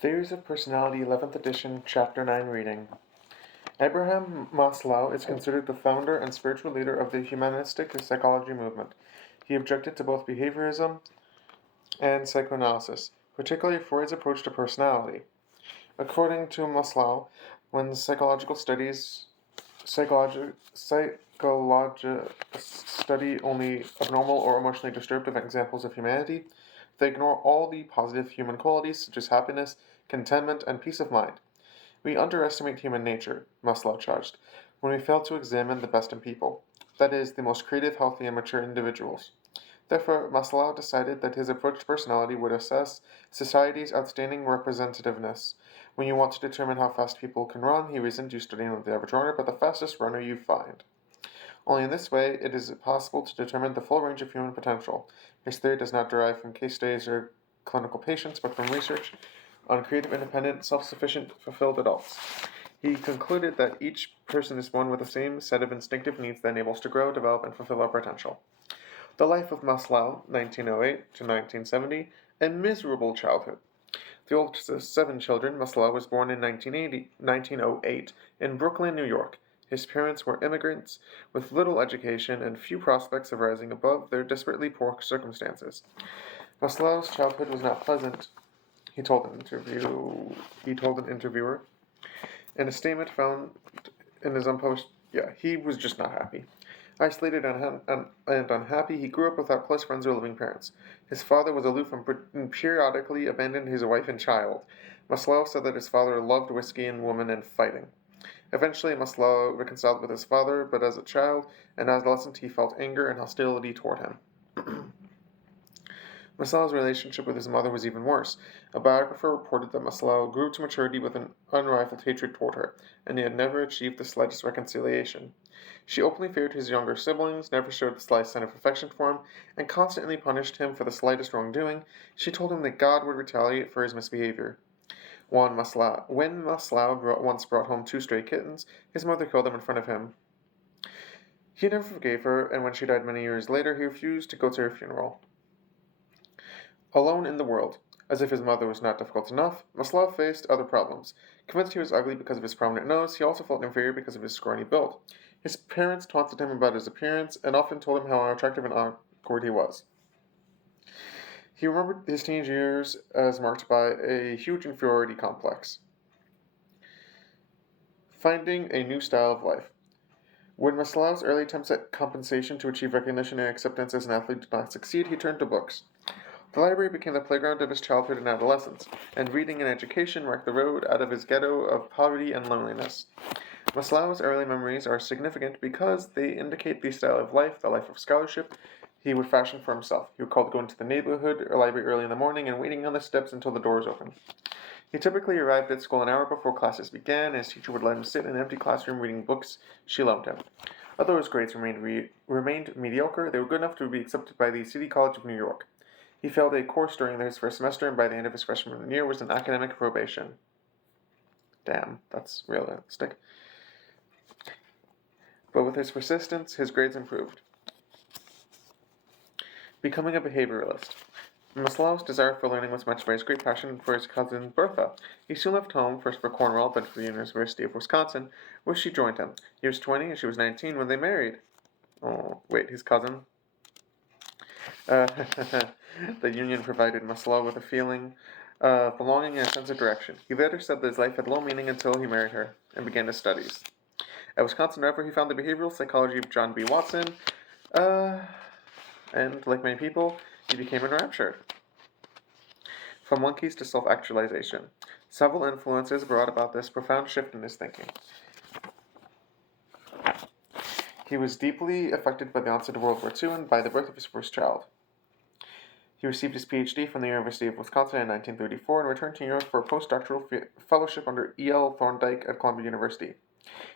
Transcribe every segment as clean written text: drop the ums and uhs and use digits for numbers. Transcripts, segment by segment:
Theories of Personality, 11th edition, Chapter 9 reading. Abraham Maslow is considered the founder and spiritual leader of the humanistic psychology movement. He objected to both behaviorism and psychoanalysis, particularly Freud's approach to personality. According to Maslow, when psychologists study only abnormal or emotionally disruptive examples of humanity, they ignore all the positive human qualities such as happiness, contentment, and peace of mind. We underestimate human nature, Maslow charged, when we fail to examine the best in people, that is, the most creative, healthy, and mature individuals. Therefore, Maslow decided that his approach to personality would assess society's outstanding representativeness. When you want to determine how fast people can run, he reasoned, you study not the average runner, but the fastest runner you find. Only in this way it is possible to determine the full range of human potential. His theory does not derive from case studies or clinical patients, but from research on creative, independent, self-sufficient, fulfilled adults. He concluded that each person is born with the same set of instinctive needs that enable us to grow, develop, and fulfill our potential. The life of Maslow, 1908 to 1970, a miserable childhood. The oldest of 7 children, Maslow was born in 1908 in Brooklyn, New York. His parents were immigrants with little education and few prospects of rising above their desperately poor circumstances. Maslow's childhood was not pleasant, he told an interviewer. In a statement found in his unpublished, he was just not happy. Isolated and unhappy, he grew up without close friends or living parents. His father was aloof and periodically abandoned his wife and child. Maslow said that his father loved whiskey and women and fighting. Eventually, Maslow reconciled with his father, but as a child and adolescent, he felt anger and hostility toward him. Maslow's relationship with his mother was even worse. A biographer reported that Maslow grew to maturity with an unrivaled hatred toward her, and he had never achieved the slightest reconciliation. She openly feared his younger siblings, never showed the slightest sign of affection for him, and constantly punished him for the slightest wrongdoing. She told him that God would retaliate for his misbehavior. When Maslow once brought home 2 stray kittens, his mother killed them in front of him. He never forgave her, and when she died many years later, he refused to go to her funeral. Alone in the world. As if his mother was not difficult enough, Maslow faced other problems. Convinced he was ugly because of his prominent nose, he also felt inferior because of his scrawny build. His parents taunted him about his appearance and often told him how unattractive and awkward he was. He remembered his teenage years as marked by a huge inferiority complex. Finding a new style of life. When Maslow's early attempts at compensation to achieve recognition and acceptance as an athlete did not succeed, he turned to books. The library became the playground of his childhood and adolescence, and reading and education marked the road out of his ghetto of poverty and loneliness. Maslow's early memories are significant because they indicate the style of life, the life of scholarship, he would fashion for himself. He recalled going to the neighborhood or library early in the morning and waiting on the steps until the doors opened. He typically arrived at school an hour before classes began, and his teacher would let him sit in an empty classroom reading books. She loved him. Although his grades remained mediocre, they were good enough to be accepted by the City College of New York. He failed a course during his first semester, and by the end of his freshman year was in academic probation. Damn, that's realistic. But with his persistence, his grades improved. Becoming a behavioralist. Maslow's desire for learning was matched by his great passion for his cousin Bertha. He soon left home, first for Cornell, then for the University of Wisconsin, where she joined him. He was 20 and she was 19 when they married. Oh, wait, his cousin? The union provided Maslow with a feeling of belonging and a sense of direction. He later said that his life had little meaning until he married her and began his studies. At Wisconsin, however, he found the behavioral psychology of John B. Watson, and, like many people, he became enraptured. From monkeys to self-actualization. Several influences brought about this profound shift in his thinking. He was deeply affected by the onset of World War II and by the birth of his first child. He received his Ph.D. from the University of Wisconsin in 1934 and returned to Europe for a postdoctoral fellowship under E.L. Thorndike at Columbia University,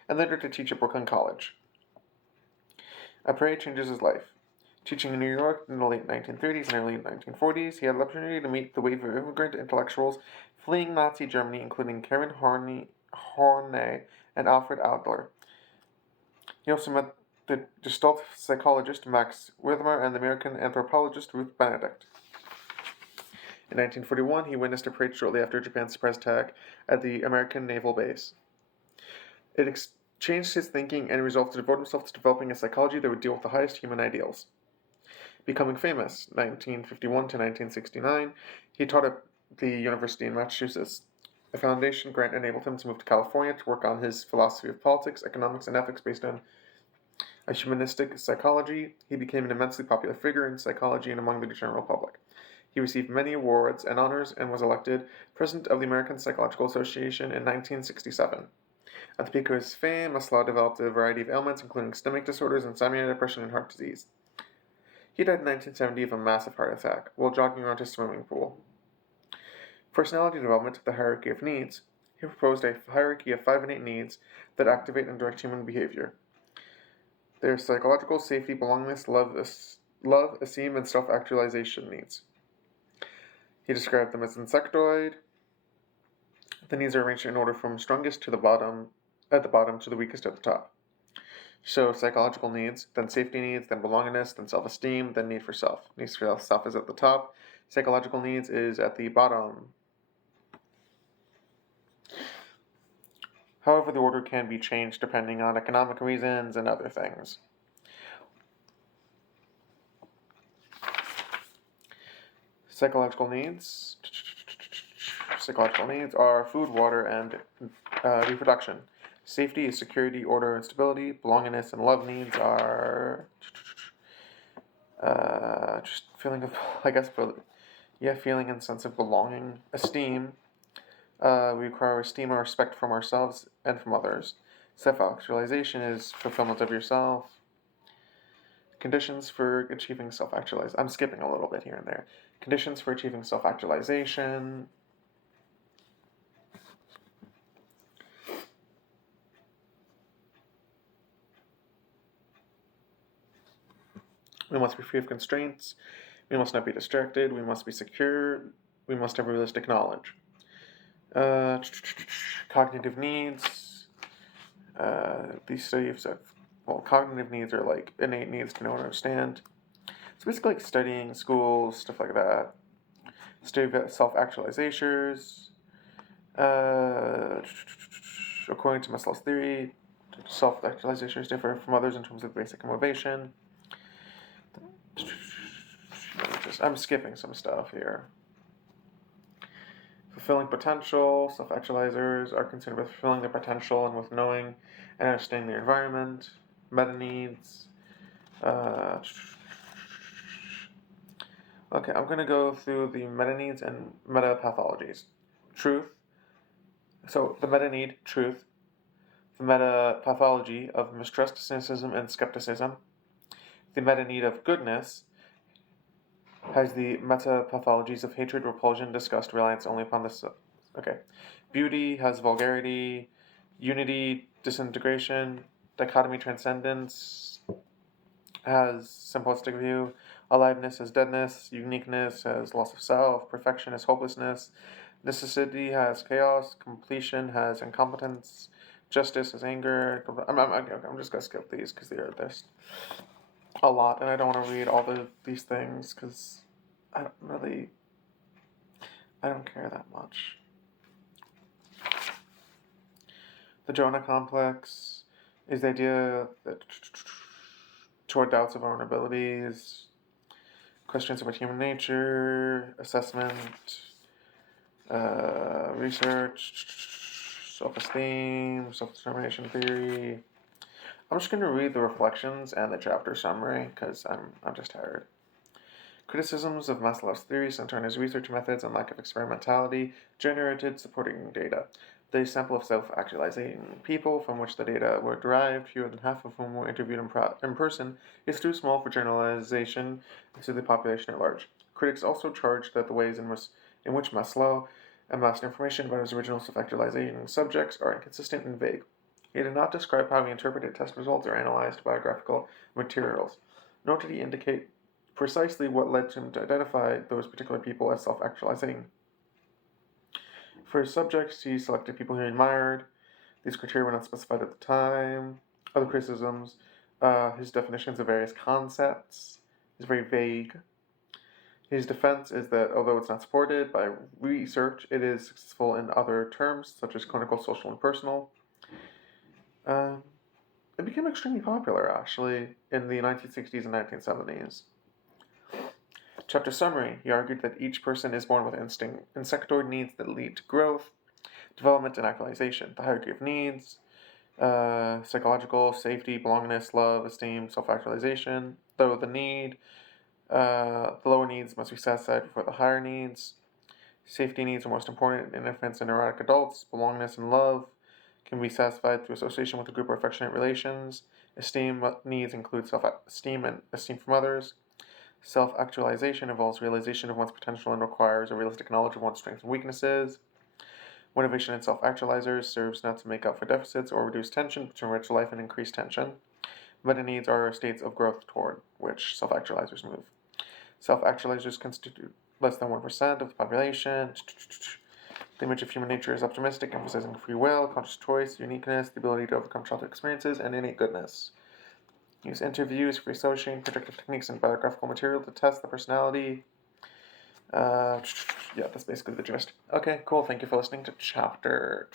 and later to teach at Brooklyn College. A parade changes his life. Teaching in New York in the late 1930s and early 1940s, he had the opportunity to meet the wave of immigrant intellectuals fleeing Nazi Germany, including Karen Horney and Alfred Adler. He also met the Gestalt psychologist Max Withmer and the American anthropologist Ruth Benedict. In 1941, he witnessed a parade shortly after Japan's surprise attack at the American naval base. It changed his thinking and resolved to devote himself to developing a psychology that would deal with the highest human ideals. Becoming famous, 1951 to 1969, he taught at the University in Massachusetts. A foundation grant enabled him to move to California to work on his philosophy of politics, economics, and ethics based on a humanistic psychology. He became an immensely popular figure in psychology and among the general public. He received many awards and honors and was elected President of the American Psychological Association in 1967. At the peak of his fame, Maslow developed a variety of ailments, including stomach disorders, insomnia, depression, and heart disease. He died in 1970 of a massive heart attack while jogging around his swimming pool. Personality development, the hierarchy of needs. He proposed a hierarchy of 5 innate needs that activate and direct human behavior. They are psychological, safety, belongingness, love, esteem, and self-actualization needs. He described them as insectoid. The needs are arranged in order from strongest to the bottom, at the bottom to the weakest at the top. So psychological needs, then safety needs, then belongingness, then self-esteem, then need for self. Needs for self is at the top. Psychological needs is at the bottom. However, the order can be changed depending on economic reasons and other things. Psychological needs are food, water, and reproduction. Safety is security, order, and stability. Belongingness and love needs are just feeling of, feeling and sense of belonging. Esteem. We require esteem or respect from ourselves and from others. Self-actualization is fulfillment of yourself. Conditions for achieving self-actualization. I'm skipping a little bit here and there. Conditions for achieving self-actualization. We must be free of constraints. We must not be distracted. We must be secure. We must have realistic knowledge. Cognitive needs. These studies of, cognitive needs are like innate needs to know and understand. So basically like studying, schools, stuff like that. Study of self-actualizers. According to Maslow's theory, self-actualizers differ from others in terms of basic motivation. I'm skipping some stuff here. Fulfilling potential. Self-actualizers are concerned with fulfilling their potential and with knowing and understanding their environment. Meta-needs. Okay, I'm going to go through the meta-needs and meta-pathologies. Truth. So, the meta-need, truth. The meta-pathology of mistrust, cynicism, and skepticism. The meta-need of goodness has the meta-pathologies of hatred, repulsion, disgust, reliance only upon this. Okay. Beauty has vulgarity, unity, disintegration, dichotomy, transcendence, has simplistic view, aliveness has deadness, uniqueness has loss of self, perfection has hopelessness, necessity has chaos, completion has incompetence, justice has anger. I'm just going to skip these because there's a lot, and I don't want to read all these things because I don't care that much. The Jonah complex is the idea that toward doubts of our own abilities, questions about human nature, assessment, research, self-esteem, self-determination theory. I'm just going to read the reflections and the chapter summary because I'm just tired. Criticisms of Maslow's theory center on his research methods and lack of experimentality generated supporting data. The sample of self-actualizing people from which the data were derived, fewer than half of whom were interviewed in person, is too small for generalization to the population at large. Critics also charged that the ways in which Maslow amassed information about his original self-actualizing subjects are inconsistent and vague. He did not describe how he interpreted test results or analyzed biographical materials, nor did he indicate precisely what led him to identify those particular people as self-actualizing. For his subjects, he selected people he admired. These criteria were not specified at the time. Other criticisms, his definitions of various concepts is very vague. His defense is that although it's not supported by research, it is successful in other terms, such as clinical, social, and personal. It became extremely popular, actually, in the 1960s and 1970s. Chapter summary. He argued that each person is born with insectoid needs that lead to growth, development, and actualization. The hierarchy of needs, psychological, safety, belongingness, love, esteem, self-actualization. Though the lower needs must be satisfied before the higher needs. Safety needs are most important in infants and neurotic adults. Belongingness and love can be satisfied through association with a group or affectionate relations. Esteem needs include self-esteem and esteem from others. Self-actualization involves realization of one's potential and requires a realistic knowledge of one's strengths and weaknesses. Motivation in self-actualizers serves not to make up for deficits or reduce tension, but to enrich life and increase tension. Meta needs are states of growth toward which self-actualizers move. Self-actualizers constitute less than 1% of the population. The image of human nature is optimistic, emphasizing free will, conscious choice, uniqueness, the ability to overcome childhood experiences, and innate goodness. Use interviews, free associating, projective techniques, and biographical material to test the personality. Yeah, that's basically the gist. Okay, cool. Thank you for listening to chapter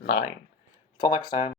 9. Until next time.